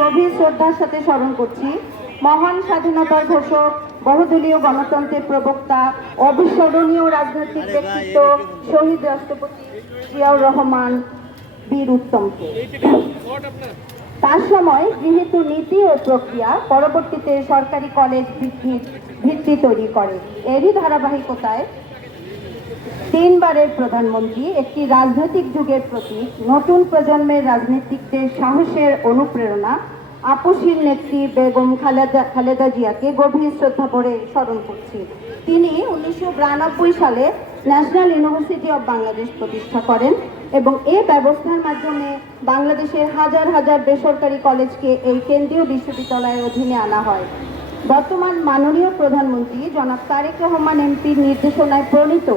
গভীর শ্রদ্ধার সাথে স্মরণ করছি মহান স্বাধীনতার ঘোষক, বহুদলীয় গণতন্ত্রের প্রবক্তা, অবিস্মরণীয় রাজনৈতিক ব্যক্তিত্ব শহীদ রাষ্ট্রপতি জিয়াউর রহমান বীর উত্তমকে। তার সময় গৃহীত নীতি ও প্রক্রিয়া পরবর্তীতে সরকারি কলেজ ভিত্তি তৈরি করে। এরই ধারাবাহিকতায় তিনবারের প্রধানমন্ত্রী, একটি রাজনৈতিক যুগের প্রতীক, নতুন প্রজন্মের রাজনীতিকদের সাহসের অনুপ্রেরণা, আপসীর নেত্রী বেগম খালেদা জিয়াকে গভীর শ্রদ্ধা ভরে স্মরণ করছি। তিনি 1992 সালে ন্যাশনাল ইউনিভার্সিটি অব বাংলাদেশ প্রতিষ্ঠা করেন এবং এই ব্যবস্থার মাধ্যমে বাংলাদেশের হাজার হাজার বেসরকারি কলেজকে এই কেন্দ্রীয় বিশ্ববিদ্যালয়ের অধীনে আনা হয়। বর্তমান মাননীয় প্রধানমন্ত্রী জনাব তারেক রহমান এমপির নির্দেশনায় প্রণীত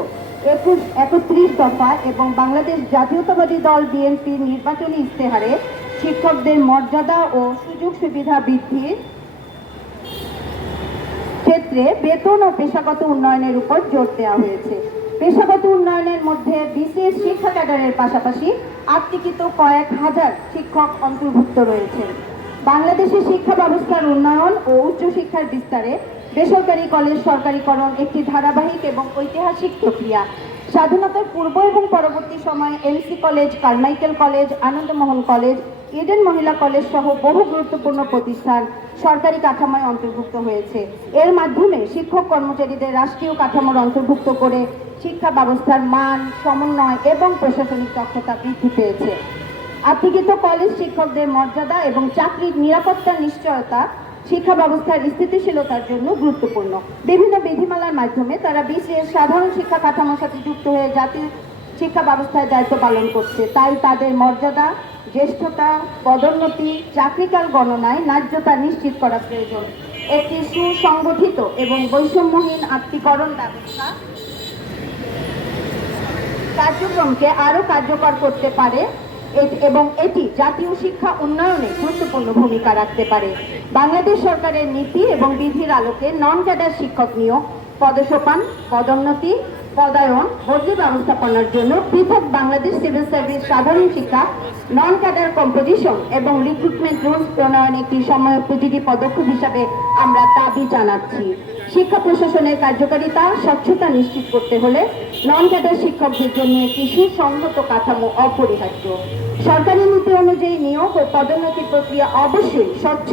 31 দফা এবং বাংলাদেশ জাতীয়তাবাদী দল বিএনপির নির্বাচনী ইশতেহারে শিক্ষকদের মর্যাদা ও সুযোগ সুবিধা বৃদ্ধির ক্ষেত্রে বেতন ও পেশাগত উন্নয়নের উপর জোর দেওয়া হয়েছে। পেশাগত উন্নয়নের মধ্যে বিশেষ শিক্ষা ক্যাডারের পাশাপাশি আত্মীকৃত কয়েক হাজার শিক্ষক অন্তর্ভুক্ত রয়েছে। বাংলাদেশের শিক্ষা ব্যবস্থার উন্নয়ন ও উচ্চশিক্ষার বিস্তারে বেসরকারি কলেজ সরকারিকরণ একটি ধারাবাহিক এবং ঐতিহাসিক প্রক্রিয়া। স্বাধীনতার পূর্ব এবং পরবর্তী সময়ে MC college, Carmichael college, Ananda Mohan college, Eden মহিলা কলেজ সহ বহু গুরুত্বপূর্ণ প্রতিষ্ঠান সরকারি কাঠামোয় অন্তর্ভুক্ত হয়েছে। এর মাধ্যমে শিক্ষক কর্মচারীদের রাষ্ট্রীয় কাঠামোর অন্তর্ভুক্ত করে শিক্ষা ব্যবস্থার মান, সমন্বয় এবং প্রশাসনিক দক্ষতা বৃদ্ধি পেয়েছে। আত্মীকৃত কলেজ শিক্ষকদের মর্যাদা এবং চাকরির নিরাপত্তার নিশ্চয়তা শিক্ষা ব্যবস্থার স্থিতিশীলতার জন্য গুরুত্বপূর্ণ। বিভিন্ন বিধিমালার মাধ্যমে তারা বিশেষ সাধারণ শিক্ষা কাঠামোর সাথে যুক্ত হয়ে জাতীয় শিক্ষা ব্যবস্থায় দায়িত্ব পালন করছে। তাই তাদের মর্যাদা, জ্যেষ্ঠতা, পদোন্নতি, চাকরিকাল গণনায় ন্যায্যতা নিশ্চিত করা প্রয়োজন। একটি সুসংগঠিত এবং বৈষম্যহীন আত্মীকরণ ব্যবস্থা কার্যক্রমকে আরও কার্যকর করতে পারে এবং এটি জাতীয় শিক্ষা উন্নয়নে গুরুত্বপূর্ণ ভূমিকা রাখতে পারে। বাংলাদেশ সরকারের নীতি এবং বিধির আলোকে নন ক্যাডার শিক্ষক নিয়োগ, পদসোপান, পদোন্নতি, পদায়ন, বদলি ব্যবস্থাপনার জন্য পৃথক বাংলাদেশ সিভিল সার্ভিস সাধারণ শিক্ষা নন ক্যাডার কম্পোজিশন এবং রিক্রুটমেন্ট রুলস প্রণয়ন একটি সময়োপযোগী পদক্ষেপ হিসাবে আমরা দাবি জানাচ্ছি। শিক্ষা প্রশাসনের কার্যকারিতা, স্বচ্ছতা নিশ্চিত করতে হলে নন ক্যাডার শিক্ষকদের জন্য একটি সুসংহত কাঠামো অপরিহার্য। সরকারি নীতি অনুযায়ী নিয়োগ ও পদোন্নতি প্রক্রিয়া অবশ্যই স্বচ্ছ,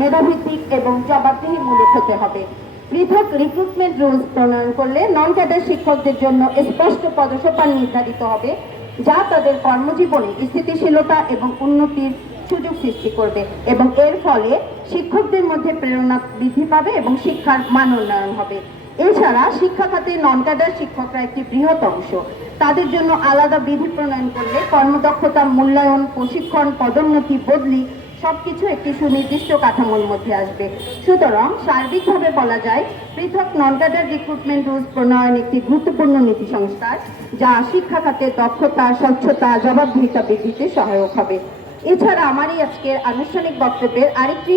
মেধাভিত্তিক এবং জবাবদিহিমূলক হতে হবে। পৃথক রিক্রুটমেন্ট রুলস প্রণয়ন করলে নন ক্যাডার শিক্ষকদের জন্য স্পষ্ট পদসোপান নির্ধারিত হবে, যা তাদের কর্মজীবনে স্থিতিশীলতা এবং উন্নতির সুযোগ সৃষ্টি করবে এবং এর ফলে শিক্ষকদের মধ্যে প্রেরণা বৃদ্ধি পাবে এবং শিক্ষার মান উন্নয়ন হবে। এছাড়া শিক্ষা খাতে নন ক্যাডার শিক্ষকরা একটি বৃহৎ অংশ। তাদের জন্য আলাদা বিধি প্রণয়ন করলে কর্মদক্ষতা মূল্যায়ন, প্রশিক্ষণ, পদোন্নতি, বদলি সবকিছু একটি সুনির্দিষ্ট কাঠামোর মধ্যে আসবে। সুতরাং সার্বিকভাবে বলা যায়, পৃথক নন ক্যাডার রিক্রুটমেন্ট রুলস প্রণয়ন একটি গুরুত্বপূর্ণ নীতি সংস্কার, যা শিক্ষা খাতে দক্ষতা, স্বচ্ছতা, জবাবদিহিতা বৃদ্ধিতে সহায়ক হবে। এছাড়া আমারই আজকের আনুষ্ঠানিক বক্তব্যের আরেকটি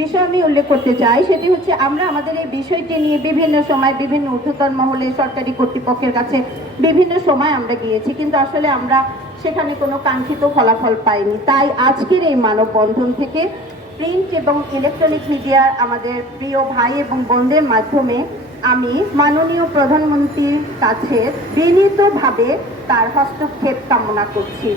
বিষয় আমি উল্লেখ করতে চাই, সেটি হচ্ছে আমরা আমাদের এই বিষয়টি নিয়ে বিভিন্ন সময় বিভিন্ন ঊর্ধ্বতন মহলে সরকারি কর্তৃপক্ষের কাছে বিভিন্ন সময় আমরা গিয়েছি, কিন্তু আসলে আমরা সেখানে কোনো কাঙ্ক্ষিত ফলাফল পাইনি। তাই আজকের এই মানববন্ধন থেকে প্রিন্ট এবং ইলেকট্রনিক মিডিয়ার আমাদের প্রিয় ভাই এবং বোনদের মাধ্যমে আমি মাননীয় প্রধানমন্ত্রীর কাছে বিনীতভাবে তার হস্তক্ষেপ কামনা করছি।